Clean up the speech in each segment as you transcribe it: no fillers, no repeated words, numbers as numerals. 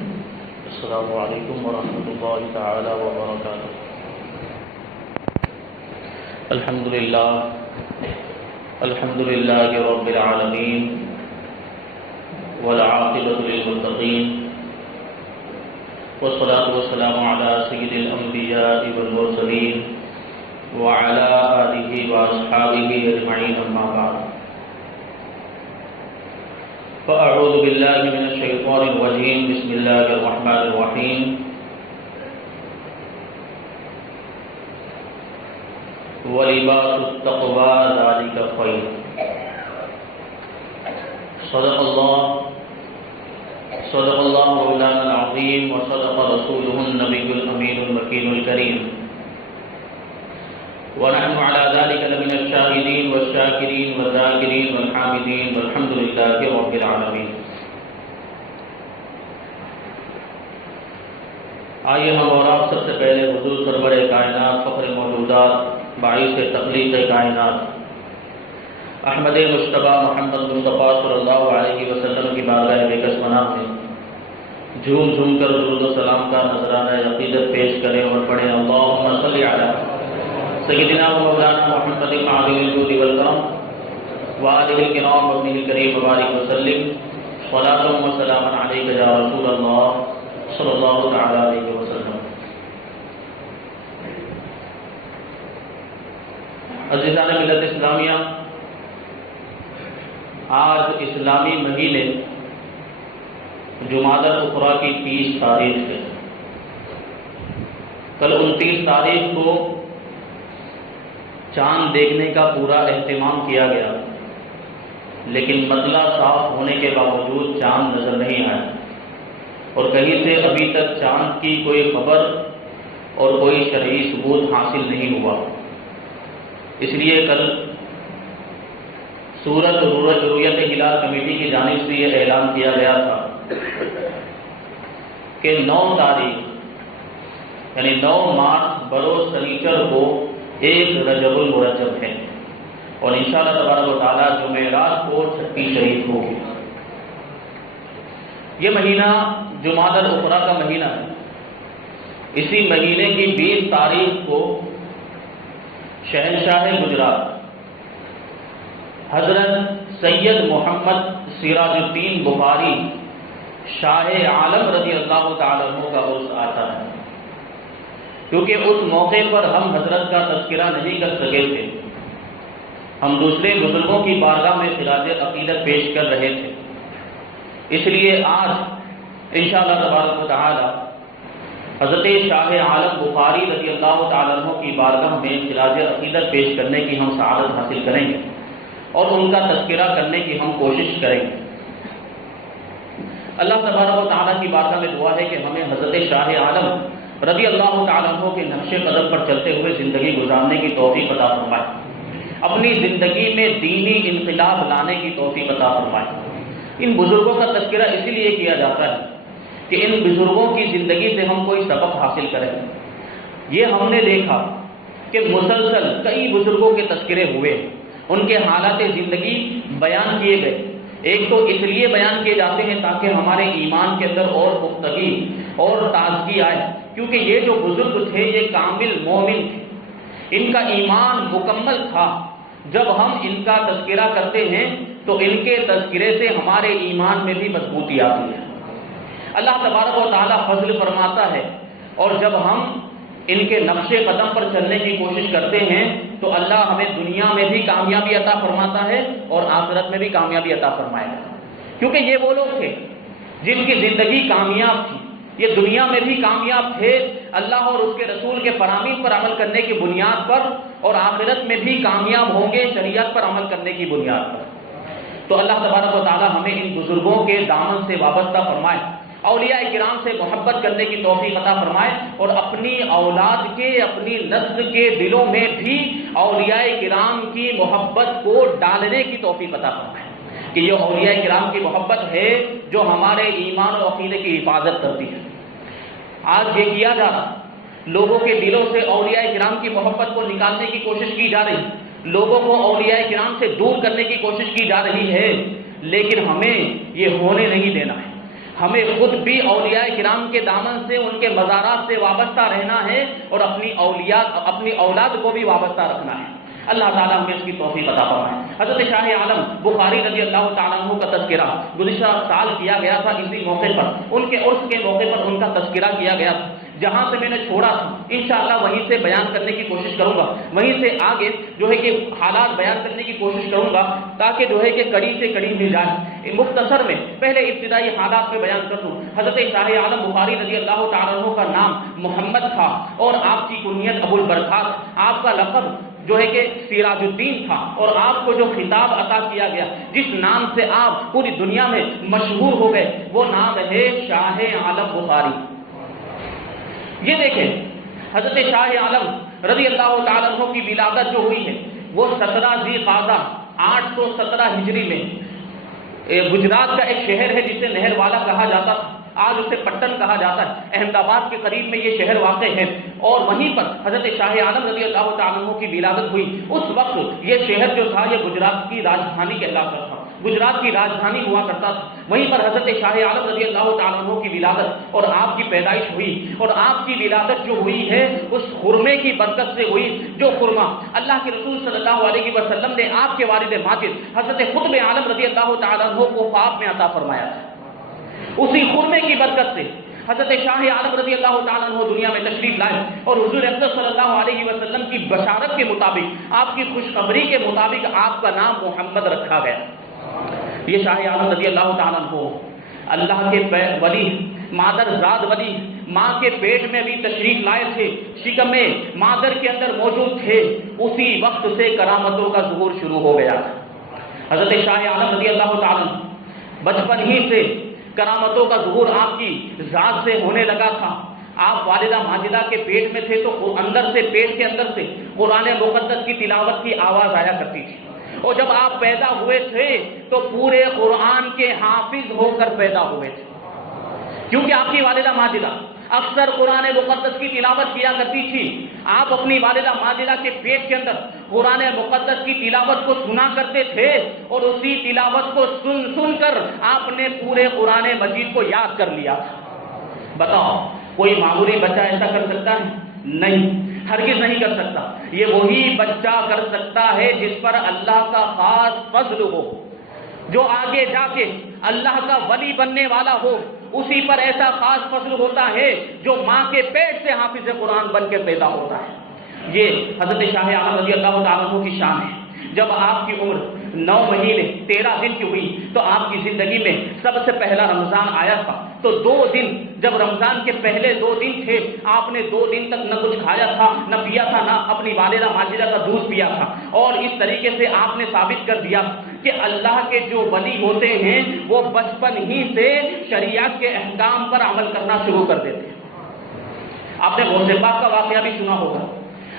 السلام علیکم ورحمۃ اللہ تعالی وبرکاتہ۔ الحمد للہ رب العالمین والعاقبۃ للمتقین والصلاة والسلام علی سید الانبیاء والمرسلین وعلی آلہ واصحابہ اجمعین، اما بعد فاعوذ باللہ من الشیطان الرجیم، بسم اللہ الرحمن الرحیم۔ وَلِبَاسُ التَّقْوَى ذَلِكَ خَيْرٌ۔ صدق اللہ مولانا العظیم وصدق رسولہ النبی الامین المکین الکریم، ونحن على ذلك لمن الشاهدين والشاكرين والذاكرين والحامدين والحمد لله رب العالمين۔ آئیے ہم اور آپ سب سے پہلے حضور سرور کائنات، فخر موجودات، باعث تخلیق کائنات احمد مجتبیٰ محمد مصطفیٰ صلی اللہ علیہ وسلم کی بارگاہ بےکس پناہ میں جھوم جھوم کر درود و سلام کا نذرانہ عقیدت پیش کریں اور پڑھیں اللہم صلی علی سیدنا و مولانا محمد معظم الجود والکرم وآلہ الکرام وابنہ الکریم وبارک وسلم، صلاۃ و سلام علیک یا رسول اللہ صلی اللہ تعالی علیہ وسلم۔ عزیزان ملت اسلامیہ، آج اسلامی مہینے جمادی الاخری کی 30 تاریخ ہے۔ کل 29 تاریخ کو چاند دیکھنے کا پورا اہتمام کیا گیا، لیکن مطلع صاف ہونے کے باوجود چاند نظر نہیں آیا، اور کہیں سے ابھی تک چاند کی کوئی خبر اور کوئی شرعی ثبوت حاصل نہیں ہوا۔ اس لیے کل سورت رؤیت ہلال کمیٹی کی جانب سے یہ اعلان کیا گیا تھا کہ 9 تاریخ یعنی 9 مارچ بروز سنیچر کو 1 رجب المرجب ہے، اور انشاءاللہ تبارک و تعالیٰ جمعرات کو چھٹی شریف ہوگی۔ یہ مہینہ جمادی الاخری کا مہینہ ہے۔ اسی مہینے کی 20 تاریخ کو شہنشاہ گجرات حضرت سید محمد سراج الدین بخاری شاہ عالم رضی اللہ تعالیٰ عنہ کا عرس آتا ہے۔ کیونکہ اس موقع پر ہم حضرت کا تذکرہ نہیں کر سکے تھے، ہم دوسرے بزرگوں کی بارگاہ میں خراج عقیدت پیش کر رہے تھے، اس لیے آج انشاءاللہ تبارک و تعالی حضرت شاہ عالم بخاری رضی اللہ تعالیٰ عنہ کی بارگاہ میں خراج عقیدت پیش کرنے کی ہم سعادت حاصل کریں گے اور ان کا تذکرہ کرنے کی ہم کوشش کریں گے۔ اللہ تبارک و تعالیٰ کی بارگاہ میں دعا ہے کہ ہمیں حضرت شاہ عالم رضی اللہ تعالیٰ عنہ کے نقش قدم پر چلتے ہوئے زندگی گزارنے کی توفیق عطا فرمائے، اپنی زندگی میں دینی انقلاب لانے کی توفیق عطا فرمائے۔ ان بزرگوں کا تذکرہ اسی لیے کیا جاتا ہے کہ ان بزرگوں کی زندگی سے ہم کوئی سبق حاصل کریں۔ یہ ہم نے دیکھا کہ مسلسل کئی بزرگوں کے تذکرے ہوئے، ان کے حالات زندگی بیان کیے گئے۔ ایک تو اس لیے بیان کیے جاتے ہیں تاکہ ہمارے ایمان کے اندر اور پختگی اور تازگی آئے، کیونکہ یہ جو بزرگ تھے یہ کامل مومن تھے، ان کا ایمان مکمل تھا۔ جب ہم ان کا تذکرہ کرتے ہیں تو ان کے تذکرے سے ہمارے ایمان میں بھی مضبوطی آتی ہے۔ اللہ تبارک و تعالیٰ فضل فرماتا ہے، اور جب ہم ان کے نقش قدم پر چلنے کی کوشش کرتے ہیں تو اللہ ہمیں دنیا میں بھی کامیابی عطا فرماتا ہے اور آخرت میں بھی کامیابی عطا فرمائے گا، کیونکہ یہ وہ لوگ تھے جن کی زندگی کامیاب تھی، یہ دنیا میں بھی کامیاب تھے اللہ اور اس کے رسول کے فرامین پر عمل کرنے کی بنیاد پر، اور آخرت میں بھی کامیاب ہوں گے شریعت پر عمل کرنے کی بنیاد پر۔ تو اللہ تبارک و تعالیٰ ہمیں ان بزرگوں کے دامن سے وابستہ فرمائے، اولیاء کرام سے محبت کرنے کی توفیق عطا فرمائے، اور اپنی اولاد کے، اپنی نسل کے دلوں میں بھی اولیاء کرام کی محبت کو ڈالنے کی توفیق عطا فرمائے، کہ یہ اولیاء کرام کی محبت ہے جو ہمارے ایمان و عقیدے کی حفاظت کرتی ہے۔ آج یہ کیا جا رہا، لوگوں کے دلوں سے اولیاء کرام کی محبت کو نکالنے کی کوشش کی جا رہی، لوگوں کو اولیاء کرام سے دور کرنے کی کوشش کی جا رہی ہے، لیکن ہمیں یہ ہونے نہیں دینا ہے۔ ہمیں خود بھی اولیاء کرام کے دامن سے، ان کے مزارات سے وابستہ رہنا ہے اور اپنی اولاد کو بھی وابستہ رکھنا ہے۔ اللہ تعالیٰ ہمیں اس کی توفیق عطا فرمائے۔ حضرت شاہ عالم بخاری رضی اللہ تعالیٰ عنہ کا تذکرہ گزشتہ سال کیا گیا تھا، اسی موقع پر ان کے عرس کے موقع پر ان کا تذکرہ کیا گیا تھا۔ جہاں سے میں نے چھوڑا تھا انشاءاللہ وہیں سے بیان کرنے کی کوشش کروں گا، وہیں سے آگے جو ہے کہ حالات بیان کرنے کی کوشش کروں گا تاکہ جو ہے کہ کڑی سے کڑی مل جائے۔ مختصر میں پہلے ابتدائی حالات میں بیان کر دوں۔ حضرت شاہ عالم بخاری رضی اللہ تعالیٰ عنہ کا نام محمد تھا اور آپ کی کنیت ابو البرکات، آپ کا لقب جو ہے کہ سراج الدین تھا، اور آپ کو جو خطاب عطا کیا گیا، جس نام سے آپ پوری دنیا میں مشہور ہو گئے، وہ نام ہے شاہ عالم بخاری۔ یہ دیکھیں حضرت شاہ عالم رضی اللہ تعالیٰ عنہ کی ولادت جو ہوئی ہے وہ 17 ذی قعدہ 817 ہجری میں گجرات کا ایک شہر ہے جسے نہر والا کہا جاتا تھا، آج اسے پٹن کہا جاتا ہے، احمد آباد کے قریب میں یہ شہر واقع ہے، اور وہیں پر حضرت شاہ عالم رضی اللہ تعالیٰ عنہ کی ولادت ہوئی۔ اس وقت یہ شہر جو تھا یہ گجرات کی راجدھانی کہلاتا تھا، گجرات کی راجدھانی ہوا کرتا تھا۔ وہیں پر حضرت شاہ عالم رضی اللہ تعالیٰ عنہ کی ولادت اور آپ کی پیدائش ہوئی، اور آپ کی ولادت جو ہوئی ہے اس خرمے کی برکت سے ہوئی، جو خرمہ اللہ کے رسول صلی اللہ علیہ وسلم نے آپ کے والد ماجد حضرت قطب عالم رضی اللہ تعالیٰ عنہ کو خواب میں عطا فرمایا تھا۔ اسی خرمے کی برکت سے حضرت شاہ عالم رضی اللہ تعالیٰ عنہ دنیا میں تشریف لائے، اور حضور اقدس صلی اللہ علیہ وسلم کی بشارت کے مطابق، آپ کی خوشخبری کے مطابق آپ کا نام محمد رکھا گیا۔ یہ شاہ عالم رضی اللہ تعالیٰ عنہ اللہ کے ولی، مادر زاد ولی، ماں کے پیٹ میں بھی تشریف لائے تھے، شکم میں مادر کے اندر موجود تھے، اسی وقت سے کرامتوں کا ظہور شروع ہو گیا۔ حضرت شاہ عالم رضی اللہ تعالیٰ بچپن ہی سے کرامتوں کا ظہور آپ کی ذات سے ہونے لگا تھا۔ آپ والدہ ماجدہ کے پیٹ میں تھے تو اندر سے، پیٹ کے اندر سے قرآن مقدس کی تلاوت کی آواز آیا کرتی تھی، اور جب آپ پیدا ہوئے تھے تو پورے قرآن کے حافظ ہو کر پیدا ہوئے تھے، کیونکہ آپ کی والدہ ماجدہ اکثر قرآن مقدس کی تلاوت کیا کرتی تھی۔ آپ اپنی والدہ ماجدہ کے پیٹ کے اندر قرآن مقدس کی تلاوت کو سنا کرتے تھے، اور اسی تلاوت کو سن کر آپ نے پورے قرآن مجید کو یاد کر لیا۔ بتاؤ کوئی معمولی بچہ ایسا کر سکتا ہے؟ نہیں، ہرگز نہیں کر سکتا۔ یہ وہی بچہ کر سکتا ہے جس پر اللہ کا خاص فضل ہو، جو آگے جا کے اللہ کا ولی بننے والا ہو، اسی پر ایسا خاص فضل ہوتا ہے جو ماں کے پیٹ سے حافظ قرآن بن کے پیدا ہوتا ہے۔ یہ حضرت شاہ عالم رضی اللہ تعالیٰ عنہ کی شان ہے۔ جب آپ کی عمر 9 مہینے 13 دن کی ہوئی تو آپ کی زندگی میں سب سے پہلا رمضان آیا تھا، تو 2 دن جب رمضان کے پہلے 2 دن تھے، آپ نے 2 دن تک نہ کچھ کھایا تھا، نہ پیا تھا، نہ اپنی والدہ ماجدہ کا دودھ پیا تھا، اور اس طریقے سے آپ نے ثابت کر دیا کہ اللہ کے جو ولی ہوتے ہیں وہ بچپن ہی سے شریعت کے احکام پر عمل کرنا شروع کر دیتے ہیں۔ آپ نے غوث پاک کا واقعہ بھی سنا ہوگا،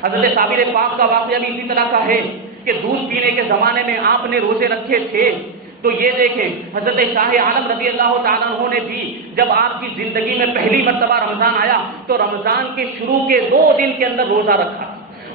حضرت صابر پاک کا واقعہ بھی اسی طرح کا ہے کہ دودھ پینے کے زمانے میں آپ نے روزے رکھے تھے۔ تو یہ دیکھیں حضرت شاہ عالم رضی اللہ تعالیٰ عنہ نے بھی جب آپ کی زندگی میں پہلی مرتبہ رمضان آیا تو رمضان کے شروع کے 2 دن کے اندر روزہ رکھا،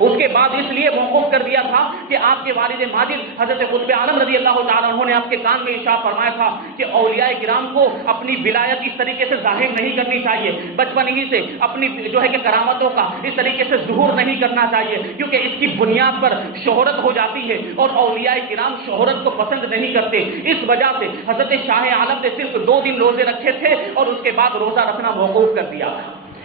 اس کے بعد اس لیے موقوف کر دیا تھا کہ آپ کے والد ماجد حضرت قطب عالم رضی اللہ تعالیٰ عنہ نے آپ کے کان میں ارشاد فرمایا تھا کہ اولیاء کرام کو اپنی ولایت اس طریقے سے ظاہر نہیں کرنی چاہیے، بچپن ہی سے اپنی جو ہے کہ کرامتوں کا اس طریقے سے ظہور نہیں کرنا چاہیے، کیونکہ اس کی بنیاد پر شہرت ہو جاتی ہے، اور اولیاء کرام شہرت کو پسند نہیں کرتے۔ اس وجہ سے حضرت شاہ عالم نے صرف 2 دن روزے رکھے تھے اور اس کے بعد روزہ رکھنا موقوف کر دیا۔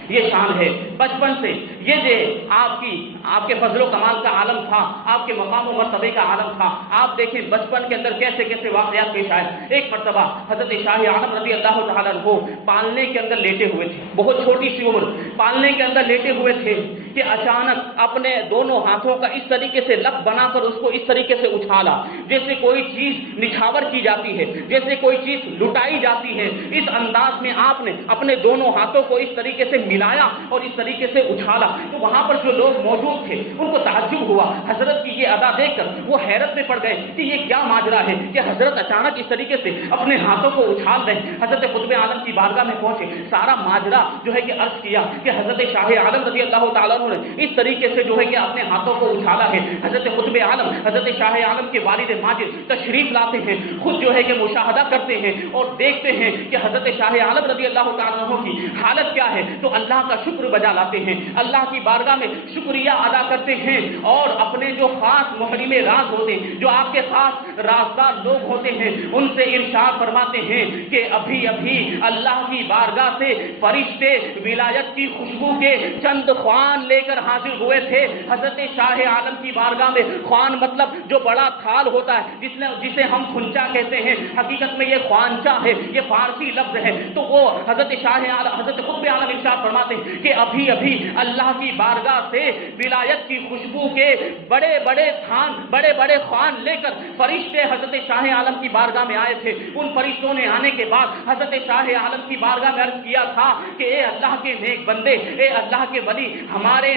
یہ شان ہے بچپن سے، یہ جو آپ کے فضل و کمال کا عالم تھا، آپ کے مقام و مرتبے کا عالم تھا۔ آپ دیکھیں بچپن کے اندر کیسے کیسے واقعات پیش آئے۔ ایک مرتبہ حضرت شاہ عالم رضی اللہ تعالیٰ عنہ پالنے کے اندر لیٹے ہوئے تھے، بہت چھوٹی سی عمر، پالنے کے اندر لیٹے ہوئے تھے کہ اچانک اپنے دونوں ہاتھوں کا اس طریقے سے لپ بنا کر اس کو اس طریقے سے اچھالا جیسے کوئی چیز نچھاور کی جاتی ہے، جیسے کوئی چیز لٹائی جاتی ہے۔ اس انداز میں آپ نے اپنے دونوں ہاتھوں کو اس طریقے سے ملایا اور اس طریقے سے اچھالا، تو وہاں پر جو لوگ موجود تھے ان کو تعجب ہوا حضرت کی یہ ادا دیکھ کر، وہ حیرت میں پڑ گئے کہ یہ کیا ماجرا ہے کہ حضرت اچانک اس طریقے سے اپنے ہاتھوں کو اچھال رہے ہیں۔ حضرت قطب عالم کی بارگاہ میں پہنچے، سارا ماجرا جو ہے کہ عرض کیا کہ حضرت شاہ عالم رضی اللہ تعالیٰ عنہ نے اس طریقے سے جو ہے کہ اپنے ہاتھوں کو اچھالا ہے. حضرت قطب عالم حضرت شاہ عالم کے والد ماجد تشریف لاتے ہیں, خود جو ہے کہ مشاہدہ کرتے ہیں اور دیکھتے ہیں کہ حضرت شاہ عالم رضی اللہ تعالیٰ عنہ کی حالت کیا ہے, تو اللہ کا شکر بجا لاتے ہیں, اللہ کی بارگاہ میں شکریہ ادا کرتے ہیں اور اپنے جو خاص محرم راز ہوتے ہیں, جو آپ کے خاص رازدار لوگ ہوتے ہیں, ان سے ارشاد فرماتے ہیں کہ ابھی ابھی اللہ کی بارگاہ سے فرشتے ولایت کی خوشبو کے چند خوان لے کر حاضر ہوئے تھے. حضرت شاہ عالم کی بارگاہ میں خوان مطلب جو بڑا تھال ہوتا ہے جسے ہم کھنچا کہتے ہیں, حقیقت میں یہ خوانچا ہے, یہ فارسی لفظ ہے. تو وہ حضرت شاہ عالم حضرت قطب عالم ارشاد فرماتے ہیں کہ ابھی ابھی اللہ کی بارگاہ سے ولایت کی خوشبو کے بڑے بڑے تھان بڑے بڑے خوان لے کر فرشتے حضرت شاہ عالم کی بارگاہ میں آئے تھے. ان فرشتوں نے آنے کے بعد حضرت شاہ عالم کی بارگاہ میں عرض کیا تھا کہ اے اللہ کے نیک بندے, اے اللہ کے ولی, ہمارے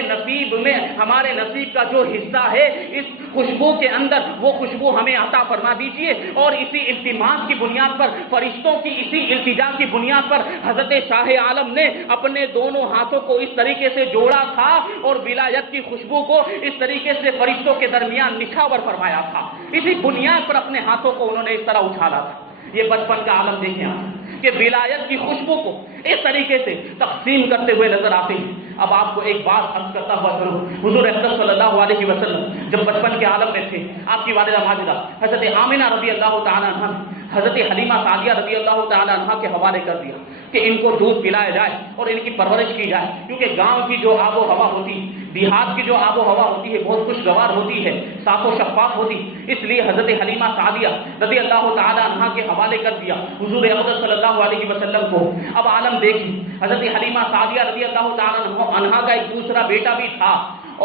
نصیب کا جو حصہ ہے اس خوشبو کے اندر وہ خوشبو ہمیں عطا فرما دیجئے. اور اسی التماس کی بنیاد پر, فرشتوں کی اسی التجا کی بنیاد پر حضرت شاہ عالم نے اپنے دونوں ہاتھوں کو اس طریقے سے جوڑا تھا اور ولایت کی خوشبو کو اس طریقے سے فرشتوں کے درمیان نچھاور فرمایا تھا. اسی بنیاد پر اپنے ہاتھوں کو انہوں نے اس طرح اچھالا تھا. یہ بچپن کا عالم دیکھیں آپ کہ ولایت کی خوشبو کو اس طریقے سے تقسیم کرتے ہوئے نظر آتے ہیں. اب آپ کو ایک بات عرض کرتا ہوا ضرور, حضور اکرم صلی اللہ علیہ وسلم جب بچپن کے عالم میں تھے, آپ کی والدہ ماجدہ حضرت آمنہ رضی اللہ تعالیٰ عنہ حضرت حلیمہ سعدیہ رضی اللہ تعالیٰ عنہ کے حوالے کر دیا کہ ان کو دودھ پلایا جائے اور ان کی پرورش کی جائے, کیونکہ گاؤں کی جو آب و ہوا ہوتی, دیہات کی جو آب و ہوا ہوتی ہے بہت خوشگوار ہوتی ہے, صاف و شفاف ہوتی. اس لیے حضرت حلیمہ سعدیہ رضی اللہ تعالیٰ عنہ کے حوالے کر دیا حضور اقدس صلی اللہ علیہ وسلم کو. اب عالم دیکھیں, حضرت حلیمہ سعدیہ رضی اللہ تعالیٰ عنہ کا ایک دوسرا بیٹا بھی تھا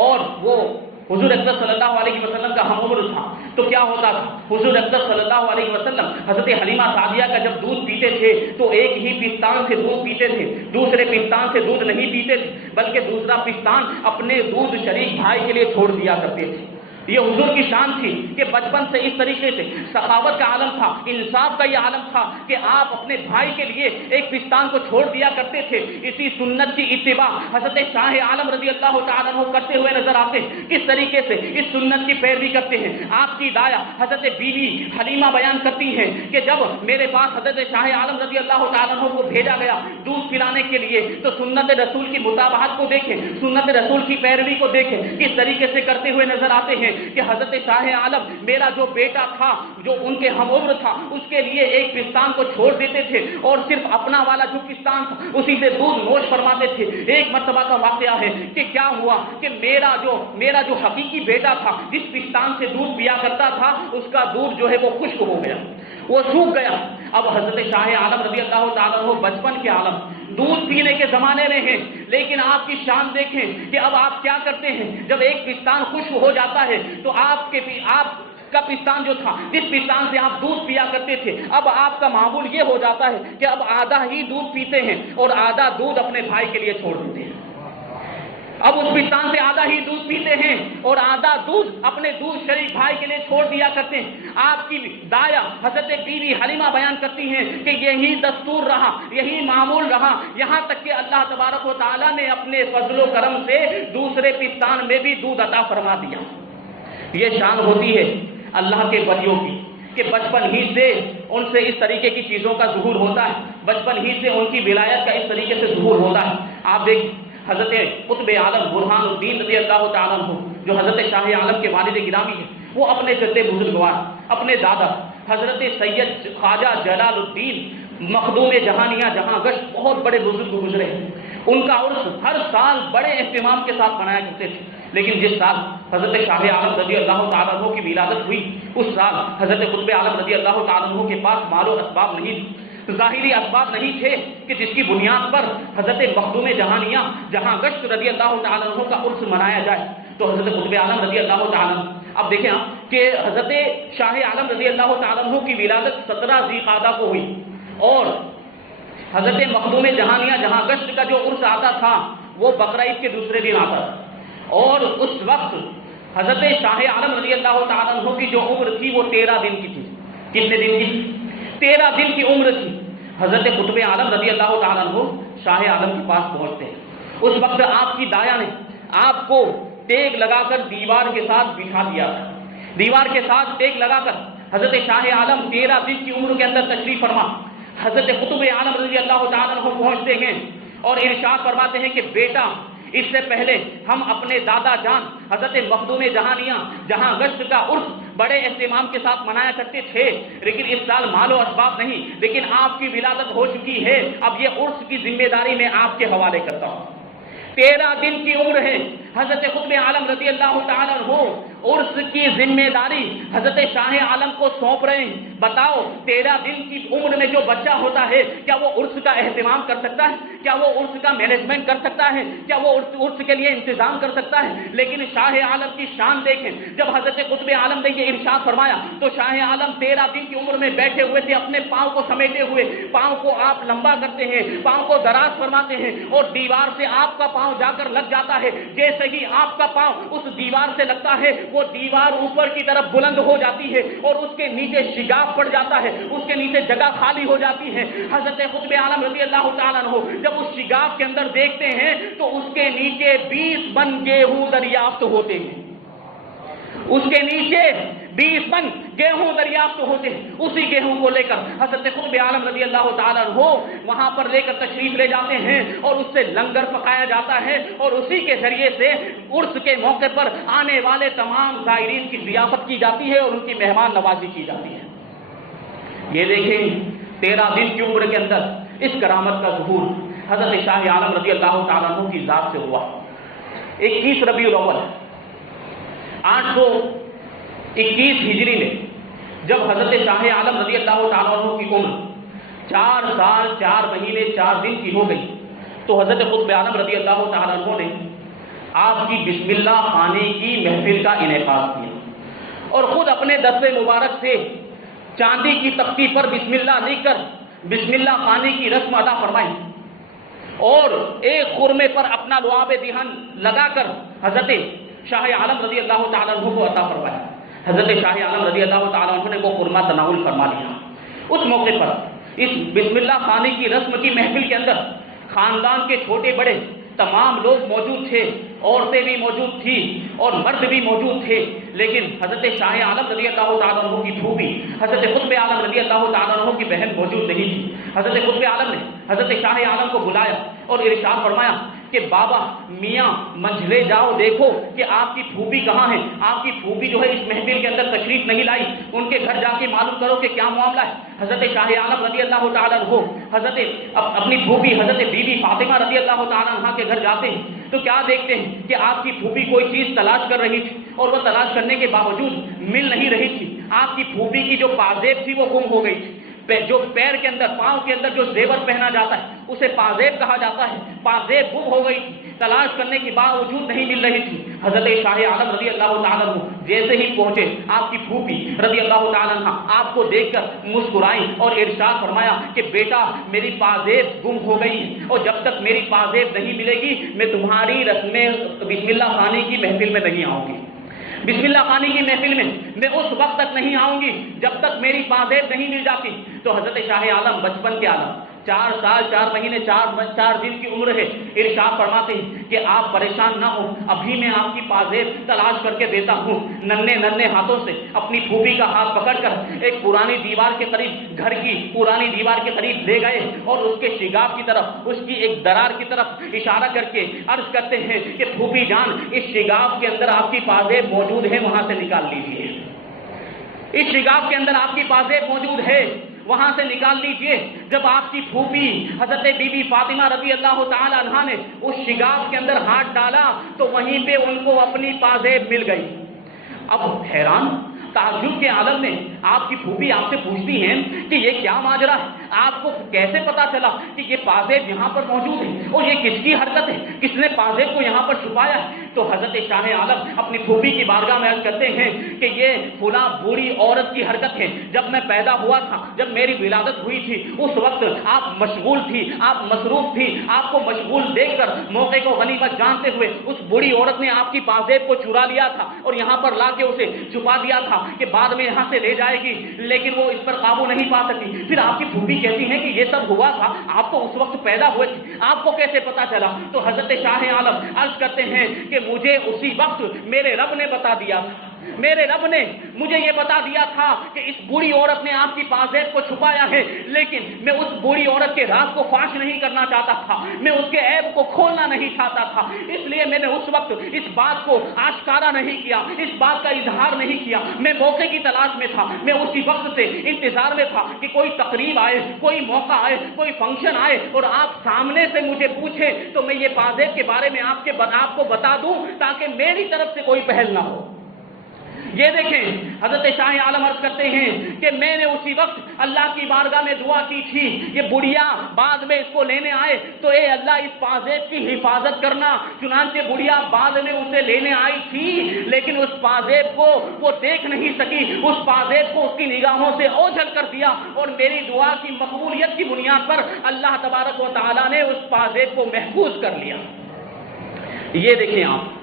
اور وہ حضور اقدس صلی اللہ علیہ وسلم کا ہم عمر تھا. تو کیا ہوتا تھا, حضور اقدس صلی اللہ علیہ وسلم حضرت حلیمہ سعدیہ کا جب دودھ پیتے تھے تو ایک ہی پستان سے دودھ پیتے تھے, دوسرے پستان سے دودھ نہیں پیتے تھے, بلکہ دوسرا پستان اپنے دودھ شریک بھائی کے لیے چھوڑ دیا کرتے تھے. یہ حضور کی شان تھی کہ بچپن سے اس طریقے سے سخاوت کا عالم تھا, انصاف کا یہ عالم تھا کہ آپ اپنے بھائی کے لیے ایک پستان کو چھوڑ دیا کرتے تھے. اسی سنت کی اتباع حضرت شاہ عالم رضی اللہ تعالیٰ عنہ کرتے ہوئے نظر آتے ہیں. کس طریقے سے اس سنت کی پیروی کرتے ہیں. آپ کی دایا حضرت بیوی حلیمہ بیان کرتی ہیں کہ جب میرے پاس حضرت شاہ عالم رضی اللہ تعالیٰ عنہ کو بھیجا گیا دودھ پلانے کے لیے, تو سنت رسول کی مطابقت کو دیکھیں, سنت رسول کی پیروی کو دیکھیں کس طریقے سے کرتے ہوئے نظر آتے ہیں کہ حضرت شاہ عالم میرا جو بیٹا تھا جو ان کے ہم عمر تھا اس کے لیے ایک پستان کو چھوڑ دیتے تھے اور صرف اپنا والا جو پستان تھا اسی سے دودھ نوش فرماتے تھے. ایک مرتبہ کا واقعہ ہے کہ کیا ہوا کہ میرا جو حقیقی بیٹا تھا جس پستان سے دودھ پیا کرتا تھا اس کا دودھ جو ہے وہ خشک ہو گیا, وہ سوکھ گیا. اب حضرت شاہ عالم رضی اللہ تعالیٰ عنہ بچپن کے عالم دودھ پینے کے زمانے میں ہیں, لیکن آپ کی شان دیکھیں کہ اب آپ کیا کرتے ہیں. جب ایک پستان خشک ہو جاتا ہے تو آپ کا پستان جو تھا جس پستان سے آپ دودھ پیا کرتے تھے, اب آپ کا معمول یہ ہو جاتا ہے کہ اب آدھا ہی دودھ پیتے ہیں اور آدھا دودھ اپنے بھائی کے لیے چھوڑ دیتے ہیں. اب اس پستان سے آدھا ہی دودھ پیتے ہیں اور آدھا دودھ اپنے دودھ شریک بھائی کے لیے چھوڑ دیا کرتے ہیں. آپ کی دایا حضرت بیوی حلیمہ بیان کرتی ہیں کہ یہی دستور رہا, یہی معمول رہا, یہاں تک کہ اللہ تبارک و تعالیٰ نے اپنے فضل و کرم سے دوسرے پستان میں بھی دودھ عطا فرما دیا. یہ شان ہوتی ہے اللہ کے ولیوں کی کہ بچپن ہی سے ان سے اس طریقے کی چیزوں کا ظہور ہوتا ہے, بچپن ہی سے ان کی ولایت کا اس طریقے سے ظہور ہوتا ہے. آپ دیکھ حضرت قطب عالم برہان الدین رضی اللہ تعالیٰ عنہ جو حضرت شاہ عالم کے والد گرامی ہیں, وہ اپنے جد بزرگوار اپنے دادا حضرت سید خواجہ جلال الدین مخدوم جہانیہ جہاں گشت بہت بڑے بزرگ گزرے ہیں. ان کا عرس ہر سال بڑے اہتمام کے ساتھ منایا کرتے تھے, لیکن جس سال حضرت شاہ عالم رضی اللہ تعالیٰ عنہ کی ولادت ہوئی اس سال حضرت قطب عالم رضی اللہ تعالیٰ عنہ کے پاس مال و اسباب نہیں تھے, ظاہری اسباب نہیں تھے کہ جس کی بنیاد پر حضرت مخدوم جہانیہ جہاں گشت رضی اللہ تعالیٰ عنہ کا عرس منایا جائے. تو حضرت قطب عالم رضی اللہ تعالیٰ عنہ, اب دیکھیں کہ حضرت شاہ عالم رضی اللہ تعالیٰ عنہ کی ولادت 17 ذی قعدہ کو ہوئی اور حضرت مخدوم جہانیہ جہاں گشت کا جو عرس آتا تھا وہ بقرعید کے دوسرے دن آتا تھا. اور اس وقت حضرت شاہ عالم رضی اللہ تعالیٰ عنہ کی جو عمر تھی وہ 13 دن کی تھی. کتنے دن کی؟ 13 دن کی عمر تھی. حضرت قطب عالم رضی اللہ تعالیٰ عنہ شاہ عالم کے پاس پہنچتے ہیں. اس وقت آپ کی دایا نے آپ کو ٹیک لگا کر دیوار کے ساتھ بٹھا دیا تھا. دیوار کے ساتھ ٹیک لگا کر حضرت شاہ عالم 13 دن کی عمر کے اندر تشریف فرما حضرت قطب عالم رضی اللہ تعالیٰ عنہ پہنچتے ہیں اور ارشاد فرماتے ہیں کہ بیٹا، اس سے پہلے ہم اپنے دادا جان حضرت مخدوم جہانیاں جہاں گشت کا عرس بڑے اہتمام کے ساتھ منایا کرتے تھے، لیکن اس سال مال و اسباب نہیں، لیکن آپ کی ولادت ہو چکی ہے، اب یہ عرس کی ذمہ داری میں آپ کے حوالے کرتا ہوں. 13 دن کی عمر ہے، حضرت قطب عالم رضی اللہ تعالیٰ عنہ عرس کی ذمہ داری حضرت شاہ عالم کو سونپ رہے ہیں. بتاؤ 13 دن کی عمر میں جو بچہ ہوتا ہے کیا وہ عرس کا اہتمام کر سکتا ہے؟ کیا وہ عرس کا مینجمنٹ کر سکتا ہے؟ کیا وہ عرس کے لیے انتظام کر سکتا ہے؟ لیکن شاہ عالم کی شان دیکھیں، جب حضرت قطب عالم نے یہ ارشاد فرمایا تو شاہ عالم 13 دن کی عمر میں بیٹھے ہوئے تھے، اپنے پاؤں کو سمیٹے ہوئے، پاؤں کو آپ لمبا کرتے ہیں، پاؤں کو دراز فرماتے ہیں اور دیوار سے آپ کا پاؤں جا کر لگ جاتا ہے. جیسے ہی آپ کا پاؤں اس دیوار سے لگتا ہے وہ دیوار اوپر کی طرف بلند ہو جاتی ہے اور اس کے نیچے شگاف پڑ جاتا ہے، اس کے نیچے جگہ خالی ہو جاتی ہے. حضرت قطب عالم رضی اللہ تعالیٰ عنہ جب اس شگاف کے اندر دیکھتے ہیں تو اس کے نیچے 20 من گیہوں دریافت ہوتے ہیں. اس کے نیچے 20 من گیہوں دریافت ہوتے ہیں. اسی گیہوں کو لے کر حضرت قطب عالم رضی اللہ تعالیٰ عنہ وہاں پر لے کر تشریف لے جاتے ہیں اور اس سے لنگر پکایا جاتا ہے اور اسی کے ذریعے سے عرس کے موقع پر آنے والے تمام زائرین کی ضیافت کی جاتی ہے اور ان کی مہمان نوازی کی جاتی ہے. یہ دیکھیں 13 دن کی عمر کے اندر اس کرامت کا ظہور حضرت شاہ عالم رضی اللہ تعالیٰ عنہ کی ذات سے ہوا. 21 ربیع الاول 821 ہجری میں جب حضرت شاہ عالم رضی اللہ تعالیٰ عنہ کی عمر 4 سال 4 مہینے 4 دن کی ہو گئی تو حضرت قطب عالم رضی اللہ تعالیٰ عنہ نے آپ کی بسم اللہ خوانی کی محفل کا انعقاد کیا اور خود اپنے دست مبارک سے چاندی کی تختی پر بسم اللہ لکھ کر بسم اللہ خوانی کی رسم ادا فرمائی اور ایک خرمے پر اپنا لعاب دہن لگا کر حضرت شاہ عالم رضی اللہ تعالیٰ عنہ کو عطا فرمایا. حضرت شاہ عالم رضی اللہ تعالیٰ عنہ نے وہ خرمہ تناول فرما لیا. اس موقع پر اس بسم اللہ خوانی کی رسم کی محفل کے اندر خاندان کے چھوٹے بڑے تمام لوگ موجود تھے، عورتیں بھی موجود تھیں اور مرد بھی موجود تھے، لیکن حضرت شاہ عالم رضی اللہ تعالیٰ عنہ کی پھوپھی حضرت قطب عالم رضی اللہ تعالیٰ عنہ کی بہن موجود نہیں تھی. حضرت قطب عالم نے حضرت شاہ عالم کو بلایا اور ارشاد فرمایا کہ بابا میاں منجلے جاؤ دیکھو کہ آپ کی پھوپھی کہاں ہے. آپ کی پھوپھی جو ہے اس محفل کے اندر تشریف نہیں لائی، ان کے گھر جا کے معلوم کرو کہ کیا معاملہ ہے. حضرت شاہ عالم رضی اللہ تعالیٰ عنہ حضرت اپنی پھوپھی حضرت بی بی فاطمہ رضی اللہ تعالیٰ عنہ کے گھر جاتے ہیں تو کیا دیکھتے ہیں کہ آپ کی پھوپھی کوئی چیز تلاش کر رہی تھی اور وہ تلاش کرنے کے باوجود مل نہیں رہی تھی. آپ کی پھوپھی کی جو پازیب تھی وہ گم ہو گئی تھی. جو پیر کے اندر پاؤں کے اندر جو زیور پہنا جاتا ہے اسے پازیب کہا جاتا ہے. پازیب گم ہو گئی تھی، تلاش کرنے کے باوجود نہیں مل رہی تھی. حضرت شاہ عالم رضی اللہ تعالیٰ عنہ جیسے ہی پہنچے آپ کی پھوپھی رضی اللہ تعالیٰ عنہ آپ کو دیکھ کر مسکرائیں اور ارشاد فرمایا کہ بیٹا میری پازیب گم ہو گئی اور جب تک میری پازیب نہیں ملے گی میں تمہاری رسم بسم اللہ خوانی کی محفل میں نہیں آؤں گی. بسم اللہ خوانی کی محفل میں اس وقت تک نہیں آؤں گی جب تک میری پازیب نہیں مل جاتی. تو حضرت شاہ عالم بچپن کے عالم 4 سال 4 مہینے 4 دن کی عمر ہے، ارشاد فرماتے ہیں کہ آپ پریشان نہ ہو، ابھی میں آپ کی پازیب تلاش کر کے دیتا ہوں. ننھے ہاتھوں سے اپنی پھوپھی کا ہاتھ پکڑ کر ایک پرانی دیوار کے قریب، گھر کی پرانی دیوار کے قریب لے گئے اور اس کے شگاف کی طرف، اس کی ایک درار کی طرف اشارہ کر کے عرض کرتے ہیں کہ پھوپھی جان اس شگاف کے اندر آپ کی پازیب موجود ہے، وہاں سے نکال لیجیے. اس شگاف کے اندر آپ کی پازیب موجود ہے، وہاں سے نکال لیجئے. جب آپ کی پھوپھی حضرت بی بی فاطمہ رضی اللہ تعالی عنہا نے اس شگاف کے اندر ہاتھ ڈالا تو وہیں پہ ان کو اپنی پازیب مل گئی. اب حیران تعجب کے عالم میں آپ کی پھوپھی آپ سے پوچھتی ہیں کہ یہ کیا ماجرا ہے، آپ کو کیسے پتا چلا کہ یہ پازیب یہاں پر موجود ہے اور یہ کس کی حرکت ہے، کس نے پازیب کو یہاں پر چھپایا ہے؟ تو حضرت شاہ عالم اپنی پھوپھی کی بارگاہ میں عرض کرتے ہیں کہ یہ فلاں بوڑھی عورت کی حرکت ہے. جب میں پیدا ہوا تھا، جب میری ولادت ہوئی تھی، اس وقت آپ مشغول تھی، آپ مصروف تھی. آپ کو مشغول دیکھ کر موقع کو غنیمت جانتے ہوئے اس بوڑھی عورت نے آپ کی پازیب کو چرا لیا تھا اور یہاں پر لا کے اسے چھپا دیا تھا کہ بعد میں یہاں سے لے جائے گی، لیکن وہ اس پر قابو نہیں پا سکی. پھر آپ کی پھوپھی کہتی ہیں کہ یہ سب ہوا تھا، آپ تو اس وقت پیدا ہوئے تھے، آپ کو کیسے پتا چلا؟ تو حضرت شاہ عالم عرض کرتے ہیں کہ مجھے اسی وقت میرے رب نے بتا دیا تھا، میرے رب نے مجھے یہ بتا دیا تھا کہ اس بوڑھی عورت نے آپ کی پازیب کو چھپایا ہے، لیکن میں اس بوڑھی عورت کے راز کو فاش نہیں کرنا چاہتا تھا، میں اس کے عیب کو کھولنا نہیں چاہتا تھا، اس لیے میں نے اس وقت اس بات کو آشکارا نہیں کیا، اس بات کا اظہار نہیں کیا، میں موقع کی تلاش میں تھا، میں اسی وقت سے انتظار میں تھا کہ کوئی تقریب آئے، کوئی موقع آئے، کوئی فنکشن آئے اور آپ سامنے سے مجھے پوچھیں تو میں یہ پازیب کے بارے میں آپ کو بتا دوں تاکہ میری طرف سے کوئی پہل نہ ہو۔ یہ دیکھیں حضرت شاہ عالم عرض کرتے ہیں کہ میں نے اسی وقت اللہ کی بارگاہ میں دعا کی تھی، یہ بڑھیا بعد میں اس کو لینے آئے تو اے اللہ اس پازیب کی حفاظت کرنا، چنانچہ بڑھیا بعد میں اسے لینے آئی تھی لیکن اس پازیب کو وہ دیکھ نہیں سکی، اس پازیب کو اس کی نگاہوں سے اوجھل کر دیا اور میری دعا کی مقبولیت کی بنیاد پر اللہ تبارک و تعالیٰ نے اس پازیب کو محفوظ کر لیا۔ یہ دیکھیں آپ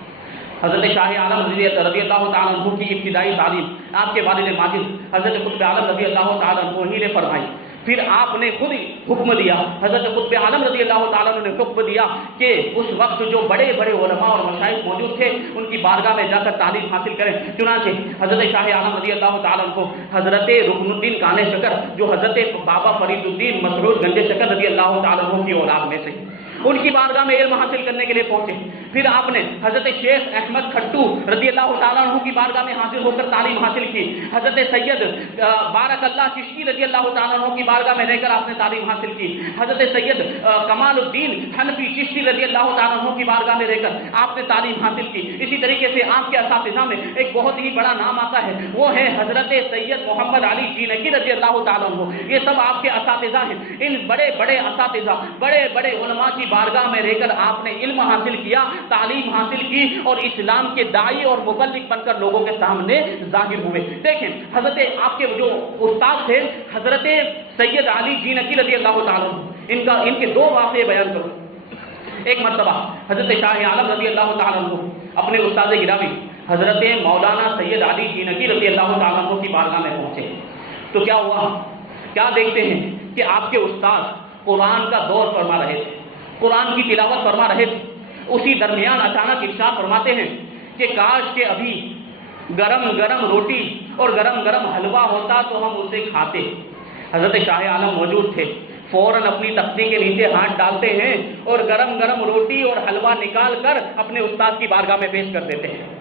حضرت شاہ عالم رضی اللہ تعالیٰ عنہ کی ابتدائی تعلیم آپ کے والد ماجد حضرت قطب عالم رضی اللہ تعالیٰ عنہ ہی نے فرمائی، پھر آپ نے خود حکم دیا، حضرت قطب عالم رضی اللہ تعالیٰ عنہ نے حکم دیا کہ اس وقت جو بڑے بڑے علماء اور مشائخ موجود تھے ان کی بارگاہ میں جا کر تعلیم حاصل کریں۔ چنانچہ حضرت شاہ عالم رضی اللہ تعالیٰ عنہ کو حضرت رکن الدین کانے شکر جو حضرت بابا فرید الدین مسعود گنج شکر رضی اللہ تعالیٰ عنہ کی اولاد میں سے ان کی بارگاہ میں علم حاصل کرنے کے لیے پہنچے، پھر آپ نے حضرت شیخ احمد کھٹو رضی اللہ تعالیٰ عنہ کی بارگاہ میں حاضر ہو کر تعلیم حاصل کی، حضرت سید بارک اللہ چشتی رضی اللہ تعالیٰ عنہ کی بارگاہ میں رہ کر آپ نے تعلیم حاصل کی، حضرت سید کمال الدین حنفی چشتی رضی اللہ تعالیٰ عنہ کی بارگاہ میں رہ کر آپ نے تعلیم حاصل کی۔ اسی طریقے سے آپ کے اساتذہ میں ایک بہت ہی بڑا نام آتا ہے، وہ ہے حضرت سید محمد علی جینکی رضی اللہ تعالیٰ عنہ، یہ سب آپ کے اساتذہ ہیں۔ ان بڑے بڑے اساتذہ بڑے بڑے علماء کی بارگاہ میں رہ کر آپ نے علم حاصل کیا، تعلیم حاصل کی اور اسلام کے داعی اور مبلغ بن کر لوگوں کے سامنے ظاہر ہوئے۔ دیکھیں حضرت آپ کے جو استاد تھے حضرت سید علی جینکی رضی اللہ تعالیٰ عنہ، ان کے دو واقعے بیان کروں۔ ایک مرتبہ حضرت شاہ عالم رضی اللہ تعالیٰ عنہ اپنے استاد گرامی حضرت مولانا سید علی جینکی رضی اللہ تعالیٰ عنہ کی بارگاہ میں پہنچے تو کیا ہوا، کیا دیکھتے ہیں کہ آپ کے استاد قرآن کا دور فرما رہے تھے، قرآن کی تلاوت فرما رہے تھے، اسی درمیان اچانک ارشاد فرماتے ہیں کہ کاش کہ ابھی گرم گرم روٹی اور گرم گرم حلوہ ہوتا تو ہم اسے کھاتے۔ حضرت شاہ عالم موجود تھے، فوراً اپنی تختی کے نیچے ہاتھ ڈالتے ہیں اور گرم گرم روٹی اور حلوہ نکال کر اپنے استاد کی بارگاہ میں پیش کر دیتے ہیں،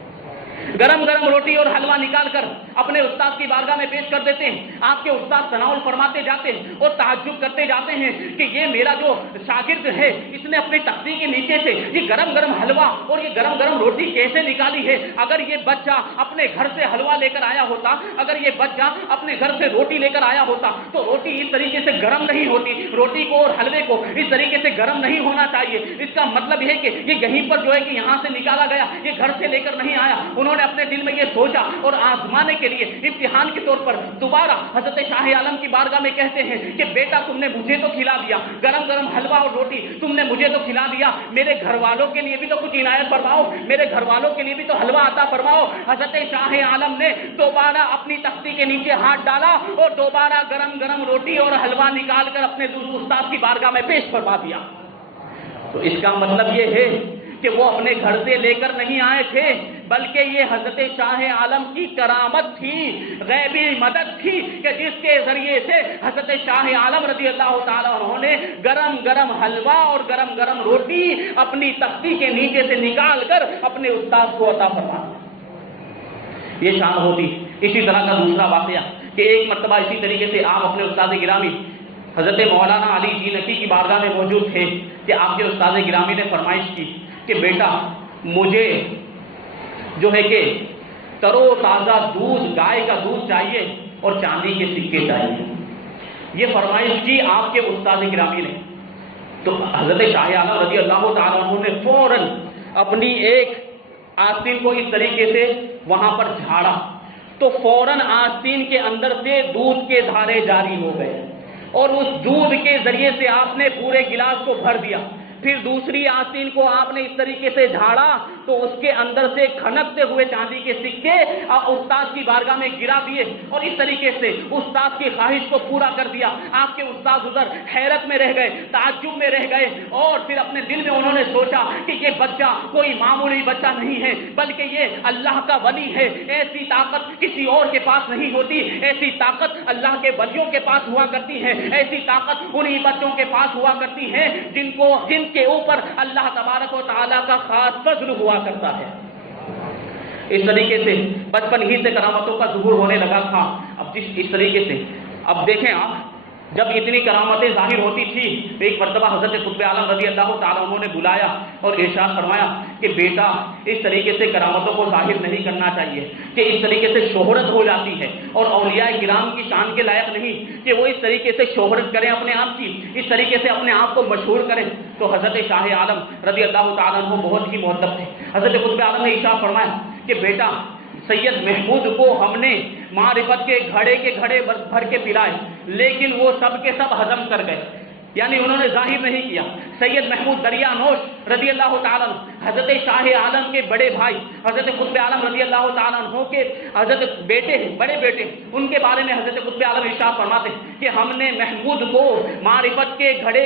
گرم گرم روٹی اور حلوہ نکال کر اپنے استاد کی بارگاہ میں پیش کر دیتے ہیں۔ آپ کے استاد تناول فرماتے جاتے ہیں اور تعجب کرتے جاتے ہیں کہ یہ میرا جو شاگرد ہے اس نے اپنی تختی کے نیچے سے یہ گرم گرم حلوہ اور یہ گرم گرم روٹی کیسے نکالی ہے؟ اگر یہ بچہ اپنے گھر سے حلوہ لے کر آیا ہوتا، اگر یہ بچہ اپنے گھر سے روٹی لے کر آیا ہوتا تو روٹی اس طریقے سے گرم نہیں ہوتی، روٹی کو اور حلوے کو اس طریقے سے گرم نہیں ہونا چاہیے۔ اس کا مطلب ہے کہ یہ یہیں پر جو ہے کہ یہاں سے نکالا گیا، یہ گھر سے لے کر نہیں آیا۔ انہوں نے اپنے دل میں یہ سوچا اور آزمانے کے لیے امتحان کے طور پر دوبارہ حضرت شاہ عالم کی بارگاہ میں کہتے ہیں کہ بیٹا تم نے مجھے تو کھلا دیا گرم گرم حلوہ اور روٹی، تم نے مجھے تو کھلا دیا، میرے گھر والوں کے لیے بھی تو کچھ عنایت فرماؤ، میرے گھر والوں کے لیے بھی تو حلوہ عطا فرماؤ۔ حضرت شاہ عالم نے دوبارہ اپنی تختی کے نیچے ہاتھ ڈالا اور دوبارہ گرم گرم روٹی اور حلوہ نکال کر اپنے استاد کی بارگاہ میں پیش فرما دیا۔ تو اس کا مطلب یہ ہے کہ وہ اپنے گھر سے لے کر نہیں آئے تھے، بلکہ یہ حضرت شاہ عالم کی کرامت تھی، غیبی مدد تھی کہ جس کے ذریعے سے حضرت شاہ عالم رضی اللہ تعالیٰ عنہ نے گرم گرم حلوہ اور گرم گرم روٹی اپنی تختی کے نیچے سے نکال کر اپنے استاد کو عطا فرما دیا۔ یہ شان ہوتی۔ اسی طرح کا دوسرا واقعہ کہ ایک مرتبہ اسی طریقے سے آپ اپنے استاد گرامی حضرت مولانا علی جینکی کی بارگاہ میں موجود تھے کہ آپ کے استاد گرامی نے فرمائش کی کہ بیٹا مجھے جو ہے کہ ترو تازہ دودھ، گائے کا دودھ چاہیے اور چاندی کے سکے چاہیے۔ یہ فرمائش کی آپ کے استاد گرامی نے، تو حضرت شاہ عالم رضی اللہ تعالیٰ عنہ نے فوراً اپنی ایک آستین کو اس طریقے سے وہاں پر جھاڑا تو فوراً آستین کے اندر سے دودھ کے دھارے جاری ہو گئے اور اس دودھ کے ذریعے سے آپ نے پورے گلاس کو بھر دیا۔ پھر دوسری آستین کو آپ نے اس طریقے سے جھاڑا تو اس کے اندر سے کھنکتے ہوئے چاندی کے سکے استاد کی بارگاہ میں گرا دیے اور اس طریقے سے استاد کی خواہش کو پورا کر دیا۔ آپ کے استاد ادھر حیرت میں رہ گئے، تعجب میں رہ گئے، اور پھر اپنے دل میں انہوں نے سوچا کہ یہ بچہ کوئی معمولی بچہ نہیں ہے بلکہ یہ اللہ کا ولی ہے۔ ایسی طاقت کسی اور کے پاس نہیں ہوتی، ایسی طاقت اللہ کے ولیوں کے پاس ہوا کرتی ہے، ایسی طاقت انہی بچوں کے پاس ہوا کرتی ہے جن کے اوپر اللہ تبارک و تعالیٰ کا خاص فضل ہوا کرتا ہے۔ اس طریقے سے بچپن ہی سے کرامتوں کا ظہور ہونے لگا تھا۔ اب اس طریقے سے اب دیکھیں آپ، جب اتنی کرامتیں ظاہر ہوتی تھی تو ایک مرتبہ حضرت قطب عالم رضی اللہ تعالیٰ عنہ نے بلایا اور ارشاد فرمایا کہ بیٹا اس طریقے سے کرامتوں کو ظاہر نہیں کرنا چاہیے کہ اس طریقے سے شہرت ہو جاتی ہے، اور اولیاء کرام کی شان کے لائق نہیں کہ وہ اس طریقے سے شہرت کریں اپنے آپ کی، اس طریقے سے اپنے آپ کو مشہور کریں۔ تو حضرت شاہ عالم رضی اللہ تعالیٰ عنہ بہت ہی مؤدب تھے۔ حضرت قطب عالم نے ارشاد فرمایا کہ بیٹا سید محمود کو ہم نے معرفت کے گھڑے بھر کے پلائے، لیکن وہ سب کے سب ہضم کر گئے، یعنی انہوں نے ظاہر نہیں کیا۔ سید محمود دریا نوش رضی اللہ تعالیٰ عنہ حضرت شاہ عالم کے بڑے بھائی حضرت قطب عالم رضی اللہ تعالیٰ عنہ کے حضرت بڑے بیٹے، ان کے بارے میں حضرت قطب عالم ارشاد فرماتے ہیں کہ ہم نے محمود کو معرفت کے گھڑے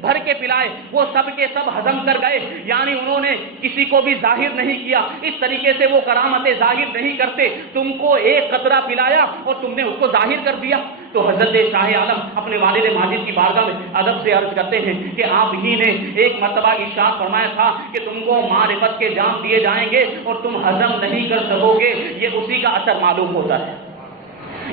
بھر کے پلائے، وہ سب کے سب ہضم کر گئے، یعنی انہوں نے کسی کو بھی ظاہر نہیں کیا۔ اس طریقے سے وہ کرامتیں ظاہر نہیں کرتے، تم کو ایک قطرہ پلایا اور تم نے اس کو ظاہر کر دیا۔ تو حضرت شاہ عالم اپنے والد ماجد کی بارگاہ میں ادب سے عرض کرتے ہیں کہ آپ ہی نے ایک مرتبہ ارشاد فرمایا تھا کہ تم کو معرفت کے جام دیے جائیں گے اور تم ہضم نہیں کر سکو گے، یہ اسی کا اثر معلوم ہوتا ہے،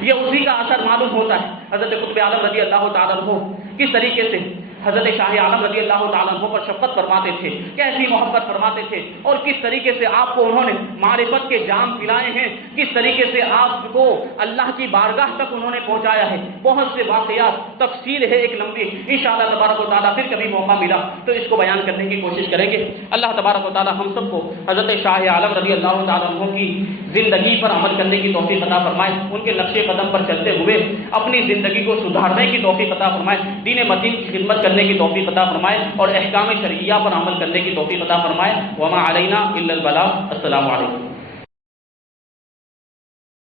یہ اسی کا اثر معلوم ہوتا ہے۔ حضرت قطب عالم رضی اللہ تعالیٰ عنہ کس طریقے سے حضرت شاہ عالم رضی اللہ تعالیٰ عنہ پر شفقت فرماتے تھے، کیسی محبت فرماتے تھے، اور کس طریقے سے آپ کو انہوں نے معرفت کے جام پلائے ہیں، کس طریقے سے آپ کو اللہ کی بارگاہ تک انہوں نے پہنچایا ہے۔ بہت سے واقعات، تفصیل ہے ایک لمبی، انشاءاللہ تبارک و تعالیٰ پھر کبھی موقع ملا تو اس کو بیان کرنے کی کوشش کریں گے۔ اللہ تبارک و تعالیٰ ہم سب کو حضرت شاہ عالم رضی اللہ تعالیٰ عنہ کی زندگی پر عمل کرنے کی توفیق عطا فرمائے، ان کے نقش قدم پر چلتے ہوئے اپنی زندگی کو سدھارنے کی توفیق عطا فرمائے، دین متین کی خدمت کرنے کی توفیق عطا فرمائے اور احکام شرعیہ پر عمل کرنے کی توفیق عطا فرمائے۔ وما علینا الا البلاغ۔ السلام علیکم۔